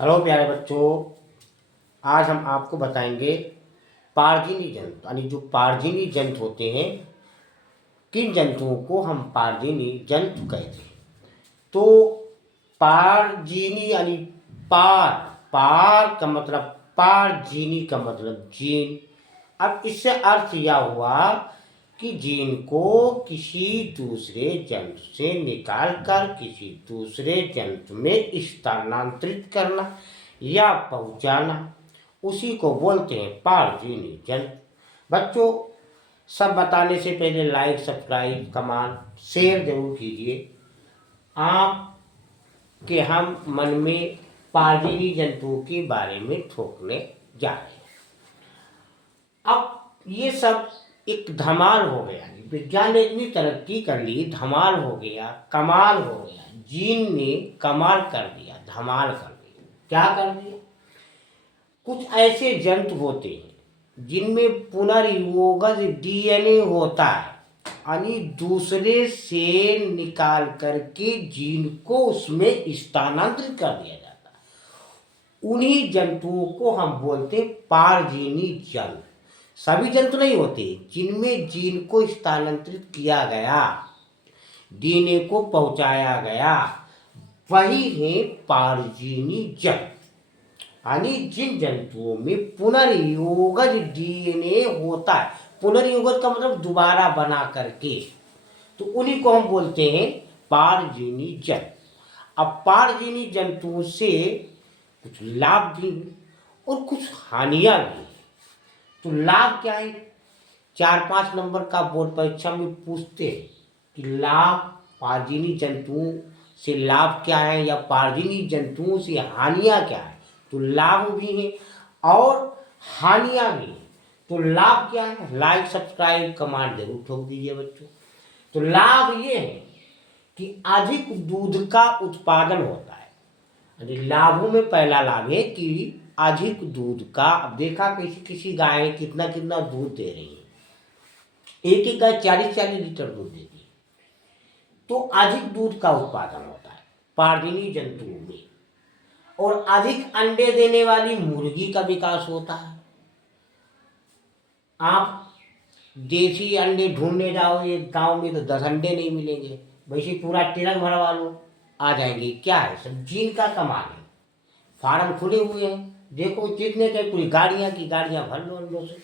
Hello प्यारे बच्चों, आज हम आपको बताएंगे पारजीवी जंतु यानी जो पारजीवी जंतु होते हैं, किन जंतुओं को हम पारजीवी जंतु कहते हैं। तो पारजीवी यानी पार पार का मतलब पारजीवी का मतलब जीन। अब इससे अर्थ यह हुआ कि जीन को किसी दूसरे जंतु से निकालकर किसी दूसरे जंतु में स्थानांतरित करना या पहुंचाना, उसी को बोलते हैं पारजीवी जंतु। बच्चों, सब बताने से पहले लाइक, सब्सक्राइब, कमेंट, शेयर जरूर कीजिए। आपके हम मन में पारजीवी जंतुओं के बारे में ठोकने जा रहे हैं। अब ये सब एक धमाल हो गया, विज्ञान ने इतनी तरक्की कर ली, धमाल हो गया, कमाल हो गया। जीन ने कमाल कर दिया, धमाल कर दिया। क्या कर दिया? कुछ ऐसे जंतु होते हैं जिनमें पुनर्योगज डीएनए होता है, यानी दूसरे से निकाल करके जीन को उसमें स्थानांतरित कर दिया जाता है। उन्हीं जंतुओं को हम बोलते पारजीवी जंतु। सभी जंतु नहीं होते, जिनमें जीन को स्थानांतरित किया गया, डीएनए को पहुंचाया गया, वही है पारजीवी जंतु। यानी जिन जंतुओं में पुनर्योगज डीएनए होता है, पुनर्योगज का मतलब दोबारा बना करके, तो उन्हीं को हम बोलते हैं पारजीवी जंतु। अब पारजीवी जंतुओं से कुछ लाभ भी और कुछ हानियां भी। तो लाभ क्या है? 4-5 नंबर का बोर्ड परीक्षा में पूछते हैं कि लाभ पारजीवी जंतुओं से लाभ क्या है या पारजीवी जंतुओं से हानियां क्या है। तो लाभ भी है और हानियां भी है। तो लाभ क्या है? लाइक, सब्सक्राइब, कमेंट जरूर ठोक दीजिए बच्चों। तो लाभ ये है कि अधिक दूध का उत्पादन होता है। लाभों में पहला लाभ है कि अधिक दूध का। अब देखा किसी किसी गाय कितना कितना दूध दे रही है, एक गाय 40-40 लीटर दूध देती है। तो अधिक दूध का उत्पादन होता है पारजीवी जंतुओं में। और अधिक अंडे देने वाली मुर्गी का विकास होता है। आप देसी अंडे ढूंढने जाओगे गांव में तो 10 अंडे नहीं मिलेंगे, वैसे पूरा ट्रक भरवा लो आ जाएंगे। क्या है? सब जीन का कमाल है। फार्म खुले हुए हैं, देखो कितने के पूरी गाड़ियां की गाड़ियां भर लो अंडों से।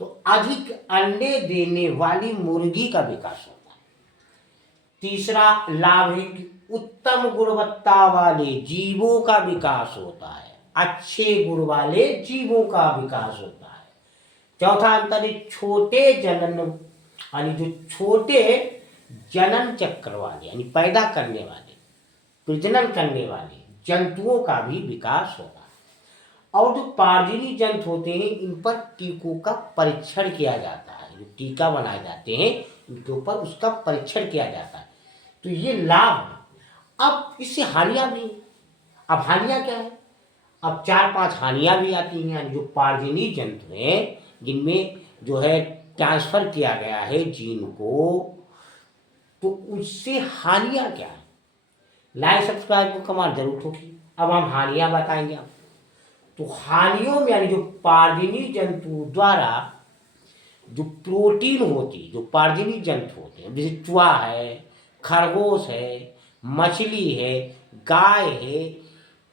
तो अधिक अंडे देने वाली मुर्गी का विकास होता है। तीसरा लाभ है कि उत्तम गुणवत्ता वाले जीवों का विकास होता है, अच्छे गुण वाले जीवों का विकास होता है। चौथा अंतर है छोटे जनन, यानी जो छोटे जनन चक्र वाले यानी पैदा करने वाले, प्रजनन करने वाले जंतुओं का भी विकास होता है। और जो पारजीवी जंतु होते हैं, इन पर टीकों का परीक्षण किया जाता है। जो टीका बनाए जाते हैं इनके ऊपर उसका परीक्षण किया जाता है। तो ये लाभ है। अब इससे हानियां भी। अब हानियां क्या है? अब 4-5 हानियां भी आती हैं। यानी जो पारजीवी जंतु हैं जिनमें जो है ट्रांसफर किया गया है जीन को, तो उससे हानियां क्या है? लाइक, सब्सक्राइब को कमाल जरूर ठोकी। अब हम हानियां बताएंगे आपको। तो हानियों में यानी जो पारजीवी जंतु द्वारा जो प्रोटीन होती, जो पारजीवी जंतु होते हैं, जैसे चूहा है, खरगोश है, मछली है, गाय है,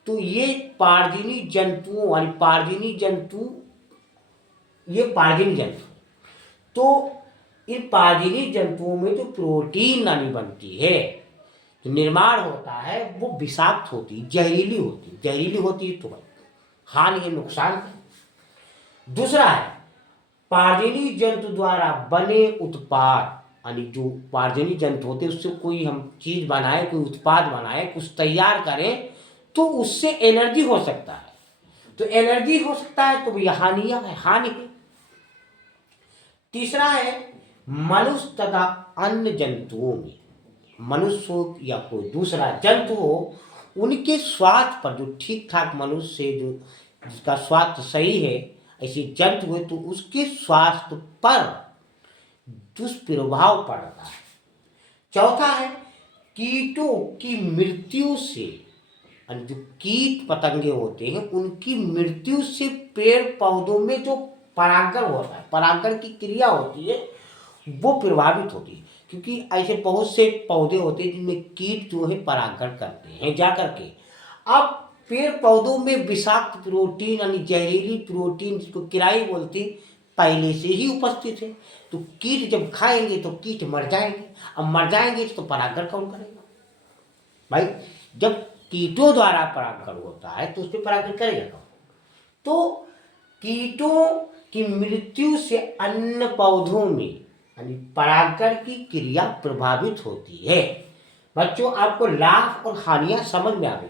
तो ये पारजीवी जंतुओं वाली पारजीवी जंतु, ये पारजीवी जंतु। तो इन पारजीवी जंतुओं में जो प्रोटीन नानी बनती है, जो निर्माण होता है, वो विषाक्त होती, जहरीली होती। जहरीली होती है तो हानि है, नुकसान है। दूसरा है पारजीवी जंतु द्वारा बने उत्पाद, यानी जो पारजीवी जंतु होते हैं उससे कोई हम चीज बनाए, कोई उत्पाद बनाए, कुछ तैयार करें, तो उससे एनर्जी हो सकता है। तो एनर्जी हो सकता है तो यह हानियां है, हानि है। तीसरा है मनुष्य तथा अन्य जंतुओं में, मनुष्य हो या कोई दूसरा जंतु हो, उनके स्वास्थ्य पर, जो ठीक ठाक मनुष्य से जो जिसका स्वास्थ्य सही है, ऐसे जंतु हुए तो उसके स्वास्थ्य पर दुष्प्रभाव पड़ता है। चौथा है कीटों की मृत्यु से, और जो कीट पतंगे होते हैं उनकी मृत्यु से पेड़ पौधों में जो परागण होता है, परागण की क्रिया होती है, वो प्रभावित होती है। क्योंकि ऐसे बहुत से पौधे होते हैं जिनमें कीट जो है परागण करते हैं जा करके। अब पेड़ पौधों में विषाक्त प्रोटीन यानी जहरीली प्रोटीन जिसको किराई बोलते हैं, पहले से ही उपस्थित है। तो कीट जब खाएंगे तो कीट मर जाएंगे, अब मर जाएंगे तो परागण कौन करेगा भाई? जब कीटों द्वारा परागण होता है तो उस पर परागण करेगा कौन? तो कीटों की मृत्यु से अन्य पौधों में यानी परागण की क्रिया प्रभावित होती है। बच्चों, आपको लाभ और हानियां समझ में आ गई।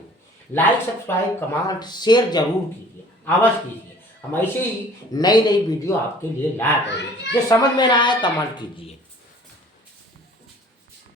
लाइक, सब्सक्राइब, कमेंट, शेयर जरूर कीजिए, अवश्य कीजिए। हम ऐसे ही नई नई वीडियो आपके लिए लाए करेंगे। जो समझ में ना आए कमेंट कीजिए।